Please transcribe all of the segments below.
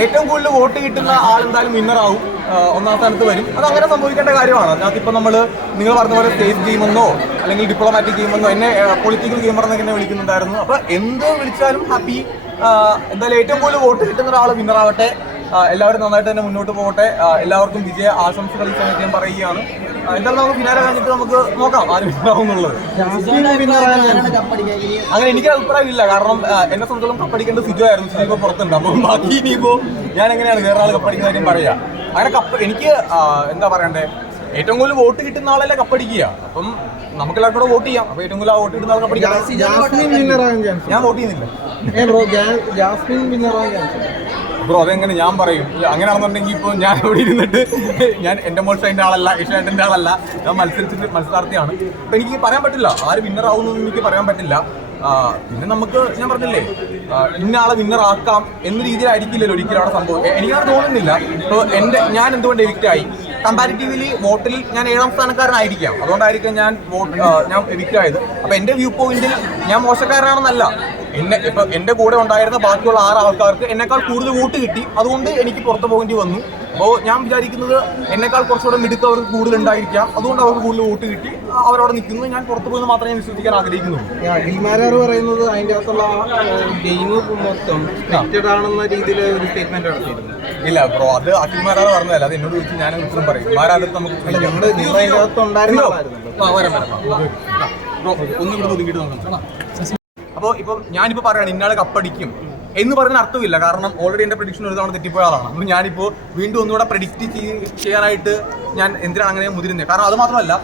ഏറ്റവും കൂടുതൽ വോട്ട് കിട്ടുന്ന ആൾ എന്തായാലും വിന്നർ ആവും. ആ, ഒന്നാം സ്ഥാനത്ത് വരും. അത് അങ്ങനെ സംഭവിക്കേണ്ട കാര്യമാണ്. അതിനകത്ത് ഇപ്പൊ നമ്മൾ നിങ്ങൾ പറഞ്ഞ പോലെ സ്റ്റേറ്റ് ഗെയിമെന്നോ അല്ലെങ്കിൽ ഡിപ്ലോമാറ്റിക് ഗെയിമെന്നോ എന്നെ പൊളിറ്റിക്കൽ ഗെയിമർ എന്നൊക്കെ എന്നെ വിളിക്കുന്നുണ്ടായിരുന്നു. അപ്പൊ എന്ത് വിളിച്ചാലും ഹാപ്പി എന്തായാലും ഏറ്റവും കൂടുതൽ വോട്ട് കിട്ടുന്ന ഒരാൾ ആ, എല്ലാവരും നന്നായിട്ട് തന്നെ മുന്നോട്ട് പോകട്ടെ. എല്ലാവർക്കും വിജയ ആശംസകൾ ഈ സമയത്ത് ഞാൻ പറയുകയാണ്. എന്തായാലും നമുക്ക് ഫിനാലെ കഴിഞ്ഞിട്ട് നമുക്ക് നോക്കാം ആര് വിന്നറാവും അങ്ങനെ എനിക്ക് അഭിപ്രായമില്ല കാരണം എന്നെ സംബന്ധിച്ചോളം കപ്പടിക്കേണ്ട സിജു ആയിരുന്നു. സിജു ഇപ്പൊ പുറത്തുണ്ട്. അപ്പം ബാക്കി ഇനിയിപ്പോ ഞാൻ എങ്ങനെയാണ് വേറെ ആൾ കപ്പടിക്കുന്ന കാര്യം പറയാ. അങ്ങനെ കപ്പ് എനിക്ക് എന്താ പറയണ്ടേ? ഏറ്റവും കൂടുതൽ വോട്ട് കിട്ടുന്ന ആളല്ലേ കപ്പടിക്കുക. അപ്പം നമുക്ക് എല്ലാവർക്കും കൂടെ വോട്ട് ചെയ്യാം. അപ്പൊ ഏറ്റവും കൂടുതൽ ആ വോട്ട് കിട്ടുന്ന ആൾ കപ്പടിക്കാം. ഞാൻ വോട്ട് ചെയ്യുന്നില്ല. ഏ ബ്രോ ജാസ്മിൻ വിന്നറാകാൻ ചാൻസ് ബ്രോ അതെങ്ങനെ ഞാൻ പറയും? അങ്ങനെയാണെന്നുണ്ടെങ്കിൽ ഇപ്പോൾ ഞാൻ ഇവിടെ ഇരുന്നിട്ട് ഞാൻ എന്റെ മോൾ ഷൈന്റെ ആളല്ല ഏഷ്യാനെറ്റിന്റെ ആളല്ല. ഞാൻ മത്സരിച്ചിട്ട് മത്സരാർത്ഥിയാണ്. അപ്പം എനിക്ക് പറയാൻ പറ്റില്ല. ആര് വിന്നർ ആവുമെന്ന് എനിക്ക് പറയാൻ പറ്റില്ല. പിന്നെ നമുക്ക് ഞാൻ പറഞ്ഞില്ലേ ഇന്ന ആളെ വിന്നർ ആക്കാം എന്ന രീതിയിലായിരിക്കില്ലല്ലോ ഒരിക്കലും അവിടെ സംഭവം. എനിക്കത് തോന്നുന്നില്ല. ഇപ്പോൾ എന്റെ ഞാൻ എന്തുകൊണ്ട് എവിക്റ്റ് ആയി? കമ്പാരിറ്റീവ്ലി വോട്ടിൽ ഞാൻ ഏഴാം സ്ഥാനക്കാരനായിരിക്കാം. അതുകൊണ്ടായിരിക്കാം ഞാൻ വോട്ട് ഞാൻ എവിക്റ്റ് ആയത്. അപ്പോൾ എന്റെ വ്യൂ പോയിന്റിൽ ഞാൻ മോശക്കാരനാണെന്നല്ല. എന്നെ ഇപ്പൊ എന്റെ കൂടെ ഉണ്ടായിരുന്ന ബാക്കിയുള്ള ആറ് ആൾക്കാർക്ക് എന്നെക്കാൾ കൂടുതൽ വോട്ട് കിട്ടി. അതുകൊണ്ട് എനിക്ക് പുറത്തു പോകേണ്ടി വന്നു. അപ്പോൾ ഞാൻ വിചാരിക്കുന്നത് എന്നെക്കാൾ കുറച്ചുകൂടെ മിടുക്ക് അവർക്ക് കൂടുതൽ ഉണ്ടായിരിക്കാം. അതുകൊണ്ട് അവർക്ക് കൂടുതൽ വോട്ട് കിട്ടി. അവരവിടെ നിൽക്കുന്നു. ഞാൻ പുറത്തു പോകുന്നത് മാത്രമേ ഞാൻ വിശ്വസിക്കാൻ ആഗ്രഹിക്കുന്നുള്ളൂ. അഖിൽമാരാർ പറയുന്നത് അതിന്റെ അകത്തുള്ള ഗെയിം മൊത്തം ആണെന്ന രീതിയിൽ ഒരു സ്റ്റേറ്റ്മെന്റ് നടത്തിയിരുന്നു ഇല്ല ബ്രോ അത് അഖിൽമാരാർ പറഞ്ഞതല്ല. അത് എന്നോട് ചോദിച്ചു ഞാൻ ഉത്തരം പറയും. മാരാതിർത്ത് നമുക്ക് വരാം, വരാം. ബ്രോ ഒന്നും കൂടെ ഒതുങ്ങിയിട്ട് അപ്പോൾ ഇപ്പം ഞാനിപ്പോൾ പറയുകയാണ് ഇന്നാളെ കപ്പടിക്കും എന്ന് പറയുന്ന അർത്ഥമില്ല. കാരണം ഓൾറെഡി എന്റെ പ്രഡിക്ഷൻ ഒരു തവണ തെറ്റിപ്പോയ ആളാണ്. അപ്പോൾ ഞാനിപ്പോൾ വീണ്ടും ഒന്നുകൂടെ പ്രഡിക്റ്റ് ചെയ്യാനായിട്ട് ഞാൻ എന്തിനാണ് അങ്ങനെ മുതിരുന്നത് കാരണം അത് മാത്രമല്ല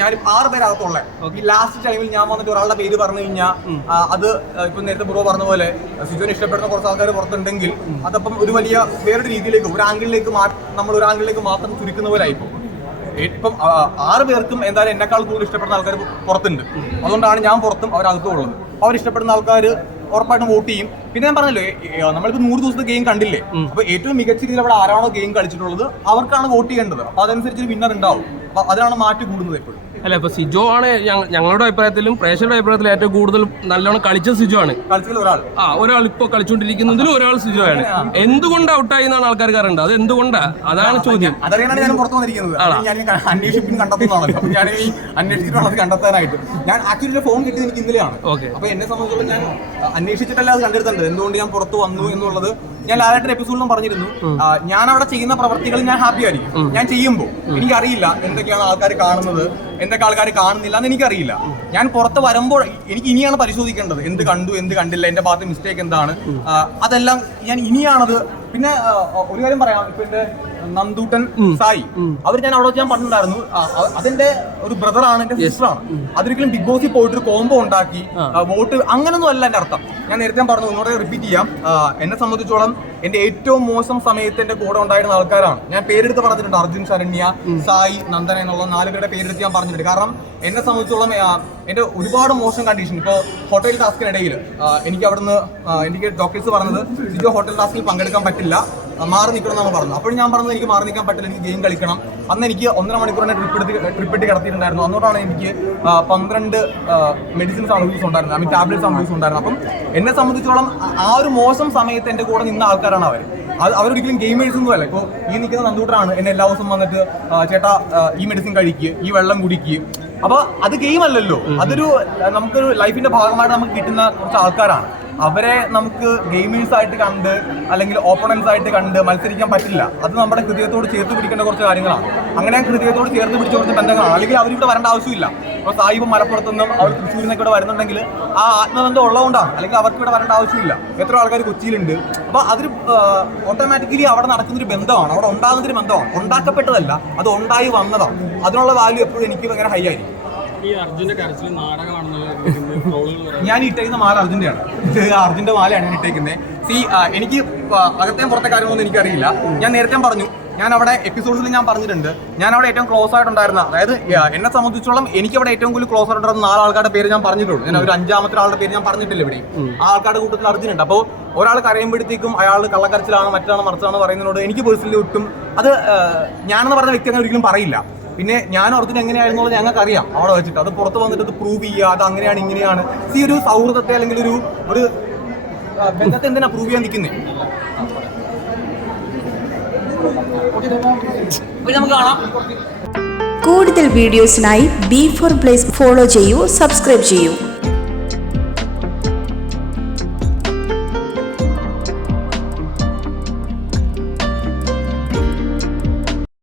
ഞാൻ ആറ് പേരകത്തുള്ള ഈ ലാസ്റ്റ് ടൈമിൽ ഞാൻ വന്നിട്ട് ഒരാളുടെ പേര് പറഞ്ഞു കഴിഞ്ഞാൽ അത് ഇപ്പൊ നേരത്തെ ബ്രോ പറഞ്ഞ പോലെ സിജുവിനെ ഇഷ്ടപ്പെടുന്ന കുറച്ച് ആൾക്കാർ പുറത്തുണ്ടെങ്കിൽ അതപ്പം ഒരു വലിയ വേറൊരു രീതിയിലേക്ക് ഒരു ആംഗിളിലേക്ക് നമ്മൾ ഒരു ആംഗിളിലേക്ക് മാത്രം ചുരുക്കുന്ന പോലെ ആയിപ്പോ ഇപ്പം ആറ് പേർക്കും എന്തായാലും എന്നെക്കാൾ കൂടുതൽ ഇഷ്ടപ്പെടുന്ന ആൾക്കാർ പുറത്തുണ്ട്. അതുകൊണ്ടാണ് ഞാൻ പുറത്തും അവരകത്തും ഉള്ളത്. അവർ ഇഷ്ടപ്പെടുന്ന ആൾക്കാർ ഉറപ്പായിട്ടും വോട്ട് ചെയ്യും. പിന്നെ ഞാൻ പറഞ്ഞല്ലോ നമ്മളിപ്പോൾ നമ്മളിപ്പോ നൂറ് ദിവസത്തെ ഗെയിം കണ്ടില്ലേ? അപ്പൊ ഏറ്റവും മികച്ച രീതിയിൽ അവിടെ ആരാണോ ഗെയിം കളിച്ചിട്ടുള്ളത് അവർക്കാണ് വോട്ട് ചെയ്യേണ്ടത്. അപ്പൊ അതനുസരിച്ച് വിന്നർ ഉണ്ടാവും. അപ്പൊ അതിനാണ് മാറ്റി കൂടുന്നത് എപ്പോഴും. അല്ല ഇപ്പൊ സിജോ ആണ് ഞങ്ങ- ഞങ്ങളുടെ അഭിപ്രായത്തിലും പ്രേക്ഷകരുടെ അഭിപ്രായത്തിലും ഏറ്റവും കൂടുതൽ നല്ലോണം കളിച്ച സിജോ ആണ്. ആ ഒരാൾ ഇപ്പൊ കളിച്ചുകൊണ്ടിരിക്കുന്നതിൽ ഒരാൾ സിജോ ആണ്. എന്തുകൊണ്ട് ഔട്ടായി എന്നാണ് ആൾക്കാർ അറിയേണ്ടത്? അത് എന്തുകൊണ്ടാ? അതാണ് ചോദ്യം. അതറിയാനാണ് ഞാൻ പുറത്തു വന്നിരിക്കുന്നത്. ഞാൻ ഈ കണ്ടെത്തുന്നതാണല്ലോ. ഞാൻ ഈ അന്വേഷിച്ചിട്ടുള്ളത് കണ്ടെത്താനായിട്ട്. ഞാൻ ആക്ച്വലി ഫോൺ കിട്ടിയത് എനിക്ക് ഇന്നലെയാണ്. ഓക്കെ. അപ്പൊ എന്നെ സംബന്ധിച്ചിടത്തോളം ഞാൻ അന്വേഷിച്ചിട്ടല്ല അത് കണ്ടെടുത്തിട്ടുണ്ട് എന്തുകൊണ്ട് ഞാൻ പുറത്ത് വന്നു എന്നുള്ളത് ഞാൻ ലാലേട്ടൻ എപ്പിസോഡിലും പറഞ്ഞിരുന്നു. ഞാൻ അവിടെ ചെയ്യുന്ന പ്രവർത്തികൾ ഞാൻ ഹാപ്പി ആയിരിക്കും. ഞാൻ ചെയ്യുമ്പോൾ എനിക്കറിയില്ല എന്തൊക്കെയാണ് ആൾക്കാർ കാണുന്നത് എന്തൊക്കെ ആൾക്കാർ കാണുന്നില്ല എന്ന് എനിക്കറിയില്ല. ഞാൻ പുറത്ത് വരുമ്പോൾ എനിക്ക് ഇനിയാണ് പരിശോധിക്കേണ്ടത്. എന്ത് കണ്ടു എന്ത് കണ്ടില്ല എന്റെ ഭാഗത്ത് മിസ്റ്റേക്ക് എന്താണ്. അതെല്ലാം ഞാൻ ഇനിയാണത്. പിന്നെ ഒരു കാര്യം പറയാം. ഇപ്പൊ എന്റെ നന്ദൂട്ടൻ സായി. അവർ ഞാൻ അവിടെ വെച്ച് ഞാൻ പറഞ്ഞിട്ടുണ്ടായിരുന്നു. അതിന്റെ ഒരു ബ്രദറാണ് എന്റെ സിസ്റ്റർ ആണ്. അതൊരിക്കലും ബിഗ് ബോസിൽ പോയിട്ട് ഒരു കോംബോ ഉണ്ടാക്കി വോട്ട് അങ്ങനൊന്നും അല്ല എന്റെ അർത്ഥം. ഞാൻ നേരത്തെ ഞാൻ പറഞ്ഞു ഒന്നുകൂടെ റിപ്പീറ്റ് ചെയ്യാം. എന്നെ സംബന്ധിച്ചോളം എന്റെ ഏറ്റവും മോശം സമയത്ത് എന്റെ കൂടെ ഉണ്ടായിരുന്ന ആൾക്കാരാണ്. ഞാൻ പേരെടുത്ത് പറഞ്ഞിട്ടുണ്ട് അർജുൻ ശരണ്യ സായി നന്ദന എന്നുള്ള നാല് പേരുടെ പേരെടുത്ത് ഞാൻ പറഞ്ഞിട്ടുണ്ട്. കാരണം എന്നെ സംബന്ധിച്ചോളം എന്റെ ഒരുപാട് മോശം കണ്ടീഷൻ ഇപ്പോൾ ഹോട്ടൽ ടാസ്കിനിടയിൽ എനിക്ക് അവിടുന്ന് എനിക്ക് ഡോക്ടേഴ്സ് പറഞ്ഞത് സിജോ ഹോട്ടൽ ടാസ്കിൽ പങ്കെടുക്കാൻ പറ്റില്ല. മാറി നിൽക്കണം എന്നാണ് പറഞ്ഞത്. അപ്പോഴും ഞാൻ പറഞ്ഞത് എനിക്ക് മാറി നിൽക്കാൻ പറ്റില്ല എനിക്ക് ഗെയിം കളിക്കണം. അന്ന് എനിക്ക് ഒന്നര മണിക്കൂറിന്റെ ട്രിപ്പ് എടുത്ത് ട്രിപ്പ് ഇട്ട് കിടത്തിയിട്ടുണ്ടായിരുന്നു. അന്നോട്ടാണ് എനിക്ക് പന്ത്രണ്ട് മെഡിസിൻസ് ആണ് യൂസ് ഉണ്ടായിരുന്നത്. ഐ മീൻ ടാബ്ലറ്റ്സ് ആണ് യൂസ് ഉണ്ടായിരുന്നത്. അപ്പം എന്നെ സംബന്ധിച്ചോളം ആ- ആ ഒരു മോശം സമയത്ത് എന്റെ കൂടെ നിന്ന ആൾക്കാരാണ് അവർ അത് അവരൊരിക്കലും ഗെയിമേഴ്സ് ഒന്നും അല്ല. ഇപ്പോൾ ഈ നിൽക്കുന്ന നന്ദൂട്ടറാണ് എന്നെ എല്ലാ ദിവസവും വന്നിട്ട് ചേട്ടാ ഈ മെഡിസിൻ കഴിക്കുക ഈ വെള്ളം കുടിക്കുക അപ്പൊ അത് ഗെയിം അല്ലല്ലോ. അതൊരു നമുക്കൊരു ലൈഫിന്റെ ഭാഗമായിട്ട് നമുക്ക് കിട്ടുന്ന കുറച്ച് ആൾക്കാരാണ്. അവരെ നമുക്ക് ഗെയിമേഴ്സ് ആയിട്ട് കണ്ട് അല്ലെങ്കിൽ ഓപ്പണൻസ് ആയിട്ട് കണ്ട് മത്സരിക്കാൻ പറ്റില്ല. അത് നമ്മുടെ ഹൃദയത്തോട് ചേർത്ത് പിടിക്കേണ്ട കുറച്ച് കാര്യങ്ങളാണ്. അങ്ങനെ ഹൃദയത്തോട് ചേർത്ത് പിടിച്ച കുറച്ച് ബന്ധങ്ങളാണ് അല്ലെങ്കിൽ അവരിവിടെ വരേണ്ട ആവശ്യമില്ല. ഇപ്പോൾ സായിബ് മലപ്പുറത്തുനിന്നും അവർ തൃശ്ശൂരിൽ നിന്നൊക്കെ ഇവിടെ വരുന്നുണ്ടെങ്കിൽ ആ ആത്മബന്ധം ഉള്ളതുകൊണ്ടാണ്. അല്ലെങ്കിൽ അവർക്ക് ഇവിടെ വരേണ്ട ആവശ്യമില്ല. എത്ര ആൾക്കാർ കൊച്ചിയിലുണ്ട്. അപ്പോൾ അതൊരു ഓട്ടോമാറ്റിക്കലി അവിടെ നടക്കുന്നൊരു ബന്ധമാണ്. അവിടെ ഉണ്ടാകുന്നൊരു ബന്ധമാണ്. ഉണ്ടാക്കപ്പെട്ടതല്ല അത് ഉണ്ടായി വന്നതാണ്. അതിനുള്ള വാല്യൂ എപ്പോഴും എനിക്ക് ഭയങ്കര ഹൈ ആയിരിക്കും. ഈ അർജുന്റെ കരച്ചിൽ നാടകമാണെന്നുള്ള ട്രോളുകൾ പറയുന്നത് ഞാൻ ഇട്ടേക്കുന്ന മാല അർജുന്റെയാണ് ഇത് അർജുന്റെ മാലയാണ് ഞാൻ ഇട്ടേക്കുന്നത് സി എനിക്ക് അകത്തെയും പുറത്തെ കാര്യങ്ങളൊന്നും എനിക്കറിയില്ല. ഞാൻ നേരത്തെ പറഞ്ഞു. ഞാൻ അവിടെ എപ്പിസോഡ്സിൽ ഞാൻ പറഞ്ഞിട്ടുണ്ട്. ഞാൻ അവിടെ ഏറ്റവും ക്ലോസ് ആയിട്ടുണ്ടായിരുന്ന അതായത് എന്നെ സംബന്ധിച്ചോളം എനിക്ക് അവിടെ ഏറ്റവും കൂടുതൽ ക്ലോസ് ആയിട്ടുണ്ടായിരുന്ന നാല് ആൾക്കാരുടെ പേര് ഞാൻ പറഞ്ഞിട്ടുള്ളൂ. ഞാൻ ഒരു അഞ്ചാമത്തെ ആളുടെ പേര് ഞാൻ പറഞ്ഞിട്ടില്ല ഇവിടെ. ആ ആൾക്കാരുടെ കൂട്ടത്തിൽ അർജുനുണ്ട്. അപ്പോൾ ഒരാൾ കരയുമ്പോഴത്തേക്കും അയാൾ കള്ളക്കരച്ചിലാണ് മറ്റാണ് മറിച്ചാണ് പറയുന്നതിനോട് എനിക്ക് പേഴ്സണലി ഒട്ടും അത് ഞാനെന്ന് പറഞ്ഞ വ്യക്തി അങ്ങനെ ഒരിക്കലും പറയില്ല. പിന്നെ ഞാൻ ഓർത്തിന് എങ്ങനെയായിരുന്നു ഞങ്ങൾക്ക് അറിയാം അവിടെ വെച്ചിട്ട്. അത് പുറത്ത് വന്നിട്ട് അത് പ്രൂവ് ചെയ്യുക അത് അങ്ങനെയാണ് ഇങ്ങനെയാണ്. ഈ ഒരു സൗഹൃദത്തെ അല്ലെങ്കിൽ ഒരു ഒരു ബന്ധത്തെ എന്തിനാ പ്രൂവ് ചെയ്യാൻ നിൽക്കുന്നത് കൂടുതൽ വീഡിയോസിനായി ബി ഫോർ പ്ലേസ് ഫോളോ ചെയ്യൂ സബ്സ്ക്രൈബ് ചെയ്യൂ.